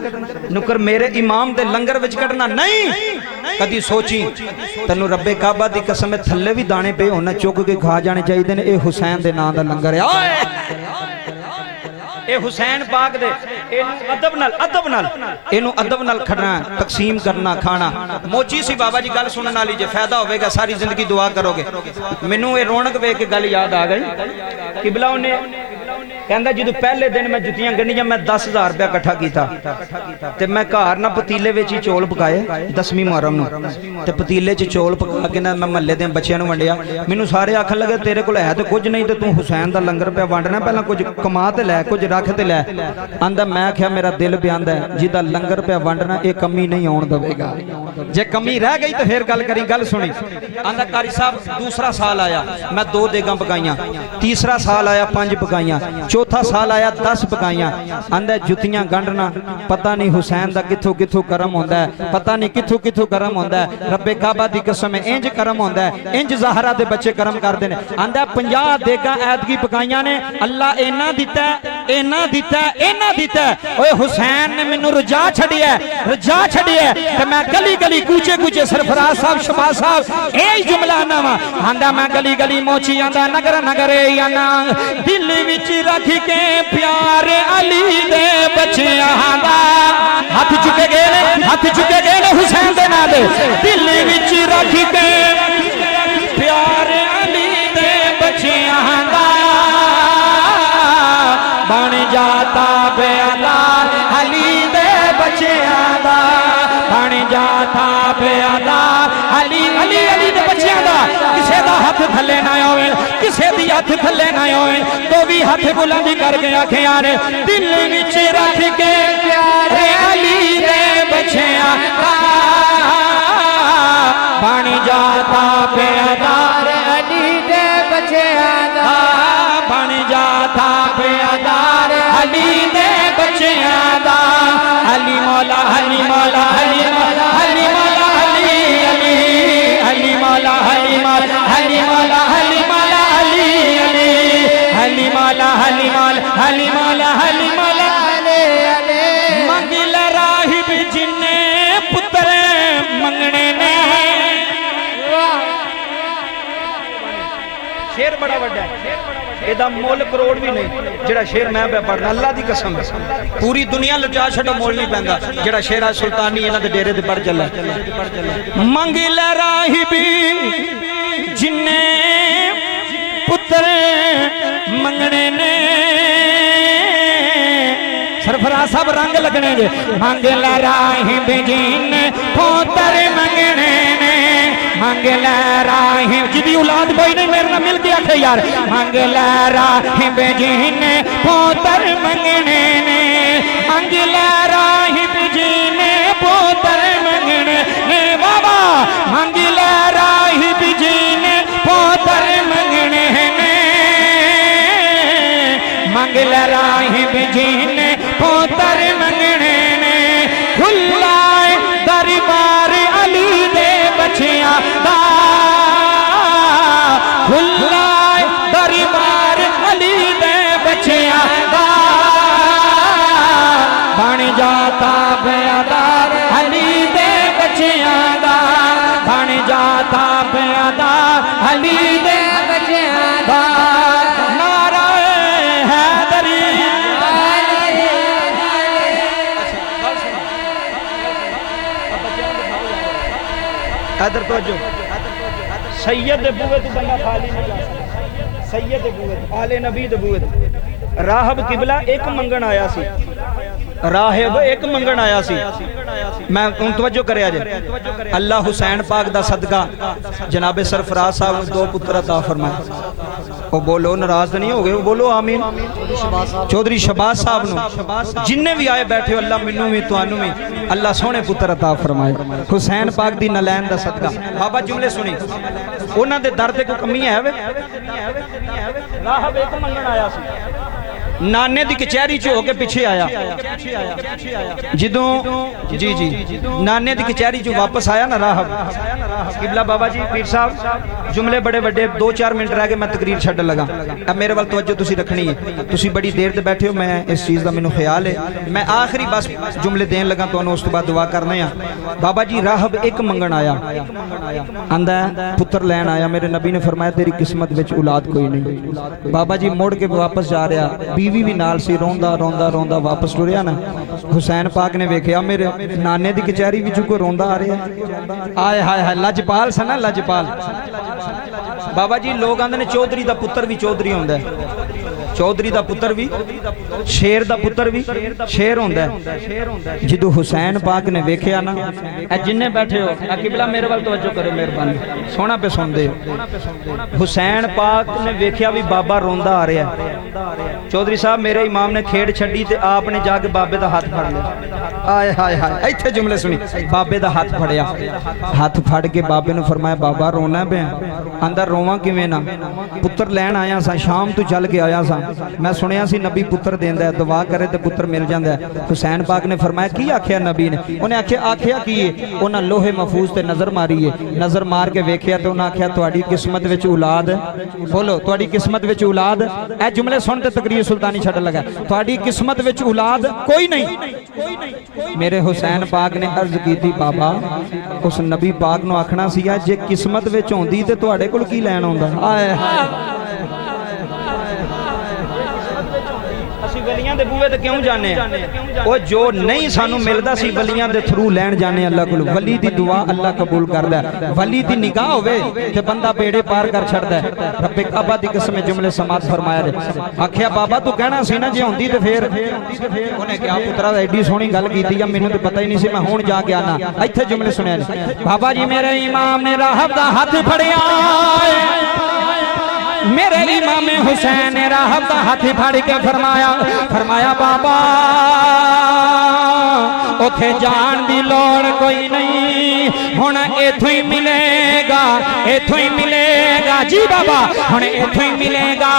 نکر میرے امام دے لنگر وچ کٹنا نہیں کدی سوچی تنو رب کعبہ دی قسم تھلے بھی دانے پہ ہونا چوک کے کھا جانے چاہیے دے اے حسین دے نام دا لنگر ہے اے حسین پاک دے اینو ادب نال کھڑنا تقسیم کرنا کھانا موچی سی بابا جی گل سنن والی جے فائدہ ہوے گا ساری زندگی دعا کرو گے مینوں اے رونق ویکھ کے گل یاد آ گئی قبلہ نے کہندا جدو پہلے دن میں جتیاں گنڈیاں میں 10,000 روپیہ اکٹھا کیتا تے میں گھر نہ پتیلے وچ ہی چول پکائے 10ویں محرم نو تے پتیلے چ چول پکا کے نہ میں محلے دے بچیاں نو ونڈیا مینوں سارے آکھن لگے تیرے کول ہے تے کچھ نہیں تے تو حسین دا لنگر پہ وانڈنا پہلا کچھ کما تے لے کچھ رکھ تے لے آندا میں کہیا میرا دل بیاندا ہے جیدا لنگر پہ وانڈنا اے کمی نہیں آون دے گا جے کمی رہ گئی تے پھر گل کری گل سنی آندا قاری صاحب دوسرا سال آیا میں 2 دیگاں پکائیاں تیسرا سال آیا 5 پکائیاں چوتھا سال آیا 10 پکائیاں اندر جتیاں گنڈنا پتہ نہیں حسین دا کتھوں کتھوں کرم ہوندا ہے پتہ نہیں کتھوں کتھوں کرم ہوندا ہے رب کعبہ دی قسم انج کرم ہوندا ہے انج زہرا دے بچے کرم کردے نے آندا 50 دیگاں ایتکی پکائیاں نے اللہ اینا دیتا ہے اینا دیتا ہے اینا دیتا ہے اوے حسین نے مینوں رجا چھڈیا ہے تے میں گلی گلی کوچے کوچے سرفراز صاحب شباز صاحب اے جملہ آنا وا آندا میں گلی گلی موچی آندا نگر نگر آنا دل وچ رکھ کے پیار علی دے بچیاں دا ہاتھ چکے گئے حسین دے نال دل وچ رکھ کے پیار علی دے بچیاں دا بن جاتا بیدار علی دے بچیاں دا بن جاتا بیدار علی دے بچیاں دا کسے دا ہاتھ تھلے نہ ہوئے کسے دی ہاتھ تھلے نہ ہوئے تو بھی ہاتھ بلندی کر کے آکھے یار دل وچ رکھ کے پیارے علی دے بچیاں دا بن جاتا بیدار علی دے بچیاں دا بن جاتا بیدار علی دے بچیاں دا علی مولا علی مولا علی مولا علی مولا علی علی علی مولا علی مولا علی مولا علی مولا علی علی علی مولا علی مولا علی مولا علی مولا علی منگل راہب جن پتر منگنے نے شیر بڑا بڑا ہے ایدہ مول کروڑ بھی نہیں جڑا شیر میں پہ پڑھنا اللہ دی قسم پوری دنیا لجا چھڑا مول نہیں پہندا جڑا شیرہ سلطانی انہاں دے ڈیرے دے پڑھ چلا منگل راہبی جن پتر منگنے نے سرفراز صاحب رنگ لگنے دے منگل راہبی جن پتر منگنے نے منگل راہب جدی اولاد کوئی نہیں میرے نہ مل کے آکھے یار منگل راہب جن پوتر منگنے نے منگل راہب جن پوتر منگنے نے بابا منگل راہب جن پوتر منگنے نے منگل راہب جن پوتر منگنے نے کھلا دربار علی دے بچیاں دا کھلا دربار علی دے بچیاں دا بن جاتا بیدار علی دے بچیاں دا بن جاتا بیدار علی دے بچیاں دا نعرہ حیدری حیدر توجہ سید دے بوئے تو بندہ خالی نہیں جا سکتا سید دے بوئے تو آل نبی دے بوئے تو راہب قبلہ ایک منگن آیا سی راہب ایک منگن آیا سی میں ان توجہ کرے آجے اللہ حسین پاک دا صدقہ جناب سرفراز صاحب 2 پتر عطا فرمائے وہ بولو ناراض نہیں ہو گئے وہ بولو آمین چودھری شباز صاحب نو جننے بھی آئے بیٹھے اللہ منوں میں تو آنوں میں اللہ سونے پتر عطا فرمائے حسین پاک دی نلین دا صدقہ بابا جملے سنی انہاں دے درد کو کمی ہے راہب ایک منگن آیا سی نانے دی کچہری چ ہو کے پیچھے آیا جدوں جی نانے دی کچہری چ واپس آیا نا راہب قبلہ بابا جی پیر صاحب جملے بڑے بڑے 2-4 منٹ رہ کے میں تقریر چھڈ لگا اب میرے وال توجہ تسی رکھنی ہے تسی بڑی دیر تے بیٹھے ہو میں اس چیز دا مینوں خیال ہے میں آخری بس جملے دین لگا تو اس تو بعد دعا کرنے ہیں بابا جی راہب ایک منگن آیا آندا پتر لین آیا میرے نبی نے فرمایا تیری قسمت وچ اولاد کوئی نہیں بابا جی موڑ کے واپس جا رہا بیوی بیوی بھی نال سی روندا روندا روندا واپس ٹریا نا حسین پاک نے ویکھیا میرے نانے دی کچہری وچ کوئی روندا آ رہا آئے ہائے ہائے لجپال سنا لجپال بابا جی لوگ آندے نے چودھری دا پتر بھی چودھری ہوندا ہے چودھری دا پتر بھی شیر دا پتر بھی شیر ہوندا ہے جدو حسین پاک نے ویکھیا نا اے جننے بیٹھے ہو اے قبلہ میرے وال توجہ کرو مہربانی سونا پہ سن دے حسین پاک نے ویکھیا بھی بابا روندا آ رہا ہے چودھری صاحب میرے امام نے کھیڑ چھڈی تے آپ نے جا کے بابے دا ہاتھ پھڑ لیا آئے ہائے ہائے ایتھے جملے سنی بابے دا ہاتھ پھڑیا ہاتھ پھڑ کے بابے نے فرمایا بابا رونا پیا اندر روواں کیویں نہ پتر لین آیا سا شام تو چل کے آیا سا میں سنیا سی نبی پتر دیندا ہے دعا کرے تے پتر مل جاندا ہے حسین پاک نے فرمایا کی آکھیا نبی نے انہیں آکھیا کی ہے انہاں لوہے محفوظ تے نظر ماری ہے نظر مار کے ویکھیا تے انہاں آکھیا تہاڈی قسمت وچ اولاد بولو تہاڈی قسمت وچ اولاد اے جملے سن تے تقریر سلطانی چھڈن لگا تہاڈی قسمت وچ اولاد کوئی نہیں میرے حسین پاک نے عرض کیتی بابا اس نبی پاک نو آکھنا سی جے قسمت وچ ہوندی تے تہاڈے کول کی لین ہوندا آئے ولیاں دے بوئے تے کیوں جانے وہ جو نہیں سانو ملدا سی ولیاں دے تھرو لین جانے اللہ کو ولی دی دعا اللہ قبول کردا ہے ولی دی نگاہ ہوے تے بندہ بیڑے پار کر چھڑدا ہے رب کعبہ دی قسم جملے سماعت فرمایا دے آکھیا بابا تو کہنا سی نا جے ہوندی تے پھر اونے کیا پترا ایڈی سونی گل کیتی یا مینوں تے پتہ ہی نہیں سی میں ہن جا کے آنا ایتھے جملے سنیا نے بابا جی میرے امام نے راہب دا ہاتھ پھڑیا میرے امام حسین نے راہب دا ہاتھ پھڑ کے فرمایا بابا اوتھے جان دی لوڑ کوئی نہیں ہن ایتھوں ہی ملے گا جی بابا ہن ایتھوں ہی ملے گا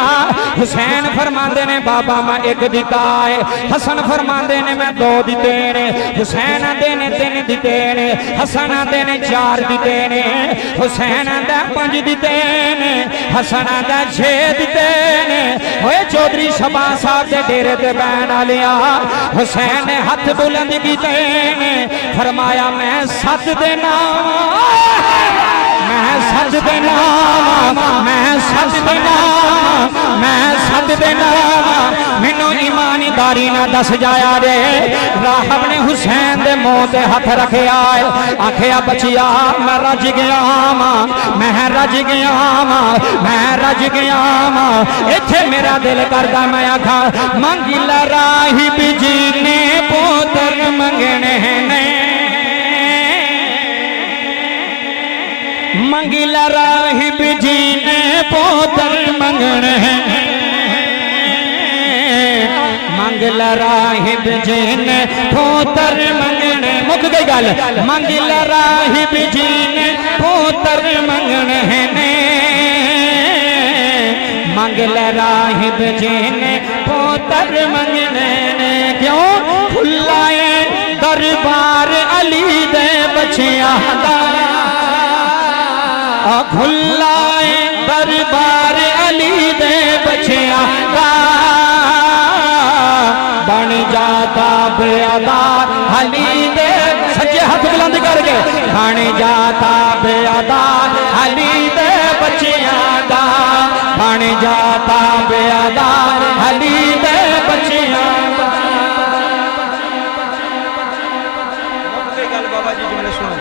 حسین فرماندے نے بابا میں ایک دتا ہے حسن فرماندے نے میں 2 دتے نے حسین دے نے 3 دتے نے حسن دے نے 4 دتے نے حسین دے 5 دتے نے حسن دے 6 دتے نے ہوئے چودھری شباز صاحب دے ڈیرے تے بہن والیا حسین نے ہاتھ بلند کیتے نے فرمایا میں 7 دینا مینوں ایمانداری نہ دس جایا رے راہب نے حسین دے منہ تے ہاتھ رکھے آئے آکھیا بچیا میں رج گیا ایتھے میرا دل کردا میں آکھا منگل راہب جی نے پوتر منگنے نے منگل راہب جی نے پوتر منگنے منگل راہب جی نے پوتر منگنے مک گئی گل منگل راہب جی نے پوتر منگنے منگل راہب جی نے پوتر منگنے کیوں کھلائے دربار علی دے بچیاں دا کھلائے دربار علی دے بچیاں دا بن جاتا بے ادا علی دے سجے ہاتھ بلند کر کے بن جاتا بے ادا علی دے بچیاں دا بن جاتا بے ادا علی دے بچیاں دا بابا جی جملے سنو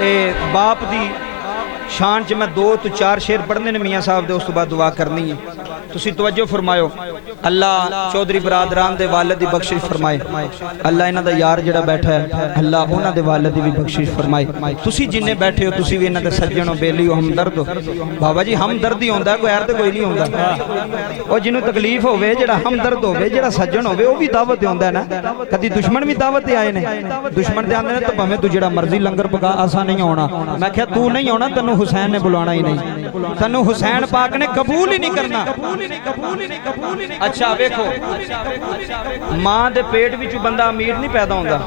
اے باپ دی شان چ میں 2 تو 4 شعر پڑھنے نے میاں صاحب دے اس تو بعد دعا کرنی ہے تسی توجہ فرمایو اللہ چودھری برادران دے والد دی بخشش فرمائے اللہ انہاں دا یار جڑا بیٹھا ہے اللہ انہاں دے والد دی بھی بخشش فرمائے تسی جننے بیٹھے ہو تسی بھی انہاں دے سجن ہو بیلی ہو ہمدرد ہو بابا جی ہمدردی ہوندا کوئی غیر تے کوئی نہیں ہوندا او جنوں تکلیف ہوے جڑا ہمدرد ہوے جڑا سجن ہوے او بھی دعوت تے ہوندا ہے نا کدی دشمن بھی دعوت تے آئے نے دشمن تے آندے نے تے بھویں تو جڑا مرضی لنگر پکا اسا نہیں ہونا میں کہیا تو نہیں ہونا تینوں حسین نے بلانا ہی نہیں تینوں حسین پاک نے قبول ہی نہیں کرنا اچھا ویکھو ماں دے پیٹ وچ بندہ امیر نہیں پیدا ہوندا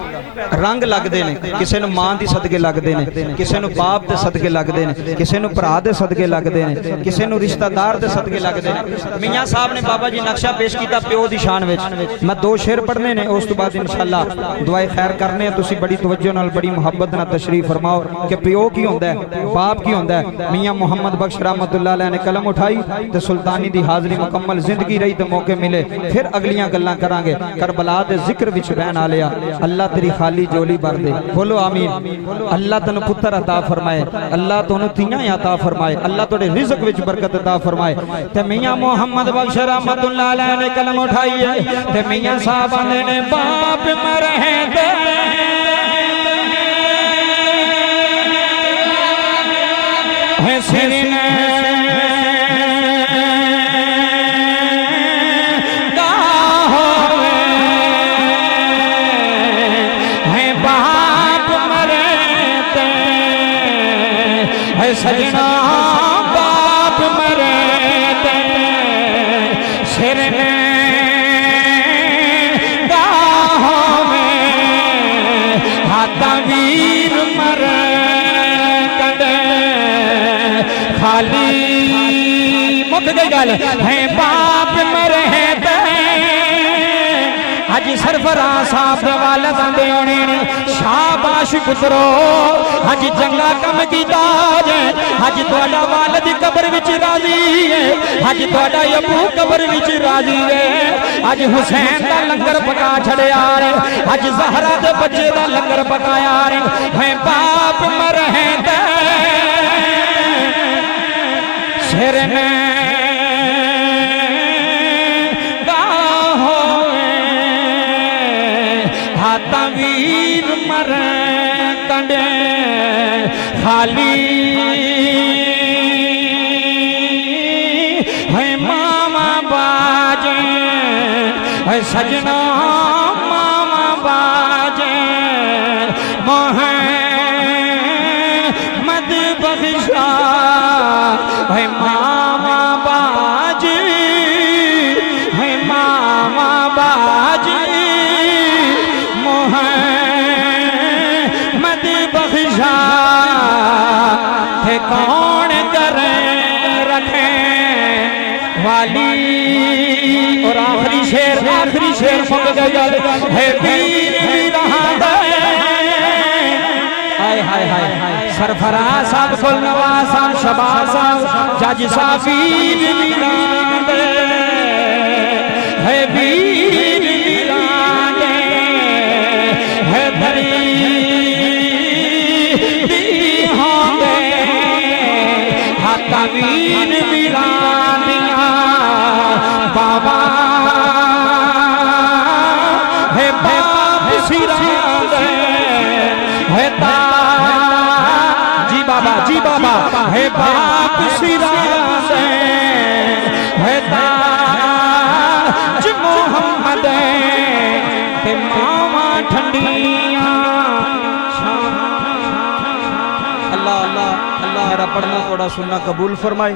رنگ لگدے نے کسے نو ماں دی صدقے لگدے نے کسے نو باپ دے صدقے لگدے نے کسے نو بھرا دے صدقے لگدے نے کسے نو رشتہ دار دے صدقے لگدے نے میاں صاحب نے بابا جی نقشہ پیش کیتا پیو دی شان وچ میں 2 شعر پڑھنے نے اس تو بعد انشاءاللہ دعائے خیر کرنے تسی بڑی توجہ نال بڑی محبت نال تشریف فرماؤ کہ پیو کی ہوندا ہے باپ کی ہوندا ہے میاں محمد بخش رحمت اللہ علیہ نے قلم اٹھائی تے سلطانی دی حاضر حاضری مکمل زندگی رہی تو موقع ملے پھر اگلیاں گلاں کرانگے کربلا دے ذکر وچ بہن آلیا اللہ تیری خالی جولی بھر دے بولو آمین اللہ تنو پتر عطا فرمائے اللہ تنو تیاں عطا فرمائے اللہ تیرے رزق وچ برکت عطا فرمائے تے میاں محمد بخش رحمت اللہ علیہ نے کلم اٹھائی ہے تے میاں صاحب نے باپ مرے دے سرنے سجنا باپ مرے تے سرنے گاہوں میں ہاتھا ویر مرے کڈے خالی مک گئی گل ہے باپ مرے تے حج سرفراز صاحب دے والد آندے ہونے شاباش پترو حج جنگا کم کیتا جے حج تہاڈا والد قبر وچ راضی ہے حج تہاڈا ابو قبر وچ راضی ہے حج حسین دا لنگر پکا چھڑیا رے حج زہرا دے بچے دا لنگر پکایا رے ہے باپ مرے تے سر میں ویر مرے کنڈے خالی ہے ماما باجے ہے سجنا ماما باجے محمد بخشا ہے ماما باجے ہے ماما باجے ہے کون کرے رکھے والی اور آخری شیر مک گیا ہے پیر ویران دے ہائے ہائے سرفراز صاحب کل نواز صاحب شباز صاحب جج صاحب پیر ویران دے ہے پیر ویران دے ہے دھری ویر ویرانیاں بابا ہے باپ سیران دے ہے جی بابا ہے باپ سیران دے ہے تاج محمد تے ماما ٹھنڈیاں اللہ پڑھنا تھوڑا سننا قبول فرمائے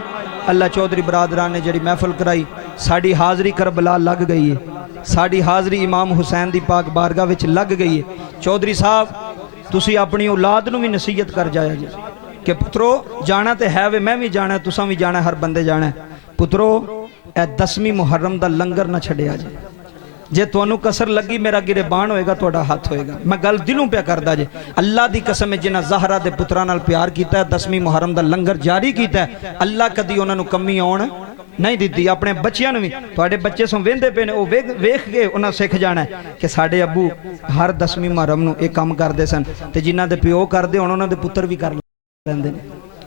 اللہ چودھری برادران نے جڑی محفل کرائی ساڑی حاضری کربلا لگ گئی ہے ساڑی حاضری امام حسین دی پاک بارگاہ وچ لگ گئی ہے چودھری صاحب تسی اپنی اولاد نو بھی نصیحت کر جایا جی کہ پترو جانا تے ہے وے میں بھی جانا ہے تساں بھی جانا ہے ہر بندے جانا ہے پترو اے 10ویں محرم دا لنگر نہ چھڑیا جی جے توانو کسر لگی میرا گریبان ہوئے گا توڑا ہاتھ ہوئے گا میں گل دلوں پہ کردہ جے اللہ دی قسم جنہ زہرہ دے پترانال پیار کیتا ہے 10ویں محرم دا لنگر جاری کیتا ہے اللہ کدی انہوں کمی آن نہیں دیتی اپنے بچیاں نوی توڑے بچے سن ویندے پینے وہ ویخ گئے انہاں سکھ جانا ہے کہ ساڑے ابو ہر 10ویں محرم نو ایک کام کر دے سن تے جنہ دے پیو کر دے انہوں دے پتر بھی کر لیندے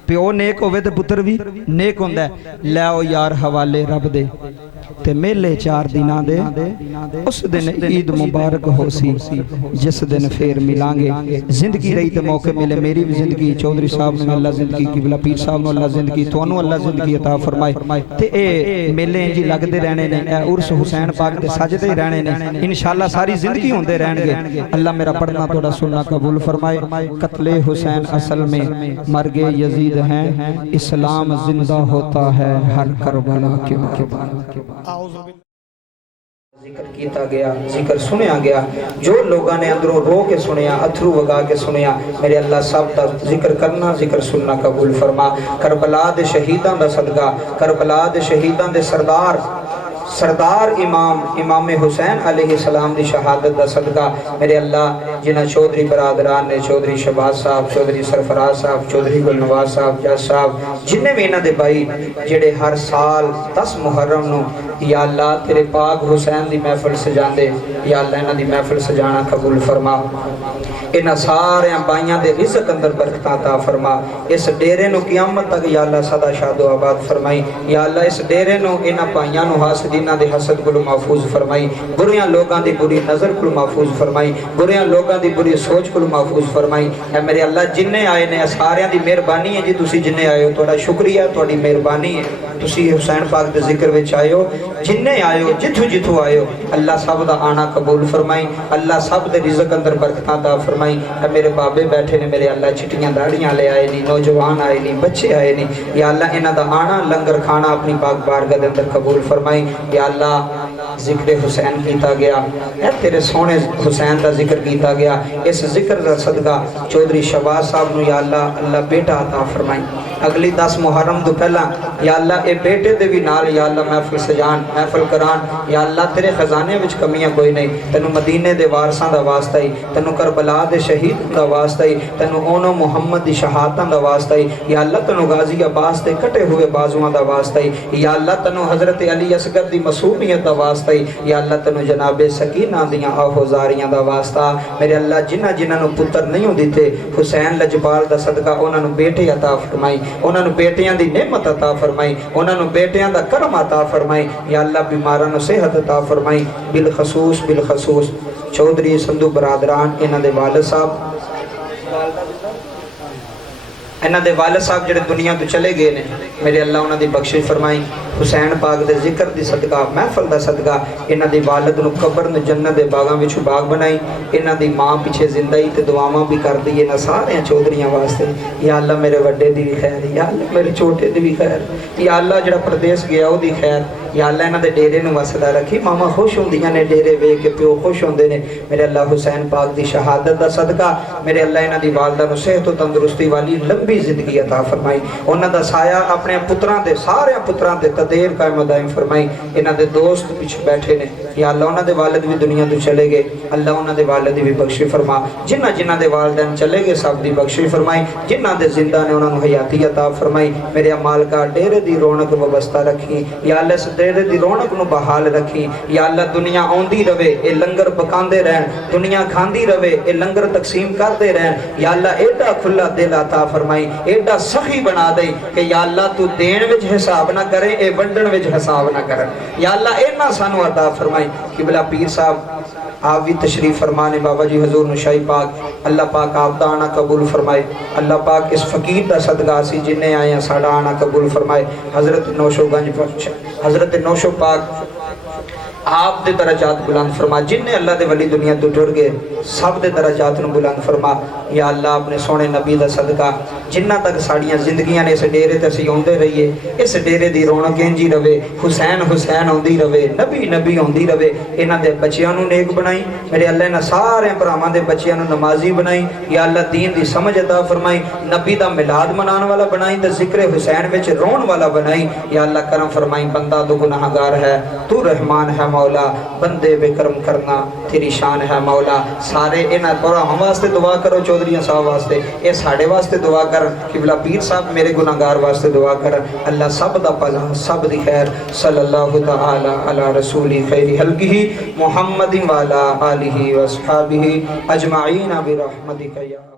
پیو نیک ہوئے تے پتر بھی نیک ہوندہ ہے لیاؤ یار حوالے رب دے تے میلے 4 دناں دے اس دن عید مبارک ہو سی جس دن پھر ملانگے زندگی رہی تے موقع ملے میری بھی زندگی چودھری صاحب نے اللہ زندگی قبلہ پیر صاحب نے اللہ زندگی توانو اللہ زندگی عطا فرمائے تے اے میلے جی لگ دے رہنے نے اے عرس حسین پاک دے سجدے ہی رہنے نے انشاءاللہ ساری زندگی ہوندے رہن گے اللہ میرا پڑھنا توڑا سننا قبول فرمائے قتل حسین اصل میں مرگے یزید ہیں اسلام زندہ ہوتا ہے ہر کربلا کے بعد ذکر کیتا گیا ذکر سنیا گیا جو لوگاں نے اندروں رو کے سنیا اتھرو وگا کے سنیا میرے اللہ صاحب تا ذکر کرنا ذکر سننا قبول فرما کربلا دے شہیداں دا صدقہ کربلا دے شہیداں دے سردار سردار امام حسین علیہ السلام دی شہادت دا صدقہ میرے اللہ جنہ چودھری برادران نے چودھری شہباز صاحب چودھری سرفراز صاحب چودھری گلنواز صاحب جج صاحب جنہیں بھی انہاں دے بھائی جڑے ہر سال 10 محرم نو یا اللہ تیرے پاک حسین دی محفل سجاندے یا اللہ انہاں دی محفل سجانا قبول فرما انہاں سارے بائیاں دے رزق اندر برکت عطا فرما اس ڈیرے نو قیامت تک یا اللہ سدا شاد و آباد فرمائی یا اللہ اس ڈیرے نو انہاں بائیاں نو حاسدیناں دے حسد کو محفوظ فرمائی بریاں لوگاں دی بری نظر کو محفوظ فرمائی بریاں لوگاں دی بری سوچ کو محفوظ فرمائی اے میرے اللہ جننے آئے نے سارے دی مہربانی ہے جی تسی جننے آئے ہو تہاڈا شکریہ تہاڈی مہربانی ہے تسی حسین پاک دے ذکر وچ آئے ہو جننے آئے ہو جتھوں آئے ہو اللہ سب دا آنا قبول فرمائی اللہ سب دے رزق اندر برکتاں عطا فرمائی اے میرے بابے بیٹھے نے میرے اللہ چٹیاں داڑیاں لے آئے نہیں نوجوان آئے نہیں بچے آئے نہیں یا اللہ انہاں دا آنا لنگر کھانا اپنی پاک بارگاہ دے اندر قبول فرمائی یا اللہ ذکر حسین کیتا گیا اے تیرے سونے حسین دا ذکر کیتا گیا اس ذکر دا صدقہ چودھری شہباز صاحب نو یا اللہ بیٹا عطا فرمائی اگلی 10 محرم تو پہلا یا اللہ اے بیٹے دے بھی نال یا اللہ محفل سجان محفل کران یا اللہ تیرے خزانے وچ کمیاں کوئی نہیں تینو مدینے دے وارثاں دا واسطہ ہی تینو کربلا دے شہید دا واسطہ ہی تینو اونو محمد دی شہادتاں دا واسطہ ہی یا اللہ تینو غازی عباس دے کٹے ہوئے بازواں دا واسطہ ہی یا اللہ تینو حضرت علی اصغر دی معصومیت دا واسطہ ہی یا اللہ تینو جناب سکینہ دیاں آہوزاریاں دا واسطہ میرے اللہ جنہ نو پتر نہیں ہو دیتے حسین لجپال دا صدقہ انہاں نو بیٹے عطا فرمائی انہاں نو بیٹیاں دی نعمت عطا فرمائی انہاں نو بیٹیاں دا کرم عطا فرمائی یا اللہ بیماراں نو صحت عطا فرمائی بالخصوص چودھری سندھو برادران انہاں دے والد صاحب جڑے دنیا تو چلے گئے نے میرے اللہ انہاں دی بخشش فرمائی حسین پاک دے ذکر دی صدقہ محفل دا صدقہ انہاں دی والد نو قبر نو جنت دے باغاں وچ باغ بنائی انہاں دی ماں پیچھے زندگی تے دعاواں بھی کر دی انہاں سارے چودھریاں واسطے یا اللہ میرے وڈے دی بھی خیر یا اللہ میرے چھوٹے دی بھی خیر یا اللہ جڑا پردیس گیا او دی خیر یا اللہ انہاں دے ڈیرے نو وسدا رکھی ماما خوش ہوندیاں نے ڈیرے ویکھ کے پیو خوش ہوندے نے میرے اللہ حسین پاک دی شہادت دا صدقہ میرے اللہ انہاں دی والدہ نو صحت و تندرستی والی لمبی زندگی عطا فرمائی انہاں دا سایہ اپنے پتراں دے سارے پتراں دے تدیر قائم و دائم فرمائی انہاں دے دوست پیچھے بیٹھے نے یا اللہ انہاں دے والد بھی دنیا تو چلے گئے اللہ انہاں دے والد بھی بخشش فرما جنہ دے والدین چلے گئے سب دی بخشش فرمائی جنہ دے زندہ نے انہاں نو حیاتی عطا فرمائی میرے مالکا ڈیرے دی رونق وابستہ رکھی یا اللہ اس ڈیرے دی رونق نو بحال رکھی یا اللہ دنیا آندی رہے اے لنگر پکاندے رہن دنیا کھاندی رہے اے لنگر تقسیم کردے رہن یا اللہ ایڈا کھلا دل عطا فرمائی ایڈا سخی بنا دے کہ یا اللہ تو دین وچ حساب نہ کرے اے ونڈن وچ حساب نہ کرے یا اللہ اینا سانو عطا فرمائی قبلہ پیر صاحب آپ بھی تشریف فرمانے بابا جی حضور نشائی پاک اللہ پاک آپ دا آنا قبول فرمائے اللہ پاک اس فقیر دا صدقہ سی جنہیں آئے ہیں ساڑا آنا قبول فرمائے حضرت نوشو گنج حضرت نوشو پاک آپ دے درجات بلند فرما جنہیں اللہ دے ولی دنیا تو ٹر گئے سب دے درجات نو بلند فرما یا اللہ اپنے سونے نبی دا صدقہ جنہ تک ساڑیاں زندگیاں نے اس ڈیرے تے سی ہوندے رہیے اس ڈیرے دی رونق انجی رہے حسین ہوندی رہے نبی ہوندی رہے انہاں دے بچیاں نو نیک بنائی میرے اللہ نے سارے بھراواں دے بچیاں نو نمازی بنائی یا اللہ دین دی سمجھ عطا فرمائی نبی دا میلاد منان والا بنائی تے ذکر حسین وچ رون والا بنائی یا اللہ کرم فرمائی بندہ تو گناہگار ہے تو رحمان ہے مولا بندے بے کرم کرنا تیری شان ہے مولا سارے انہاں پورا ہم واسطے دعا کرو چودھریاں صاحب واسطے اے ساڑے واسطے دعا کر قبلہ پیر صاحب میرے گناہگار واسطے دعا کر اللہ سب دا پلا سب دی خیر صلی اللہ تعالی علی رسول خیر خلقہ محمد وعلی آلہ واصحابہ اجمعین برحمتک یا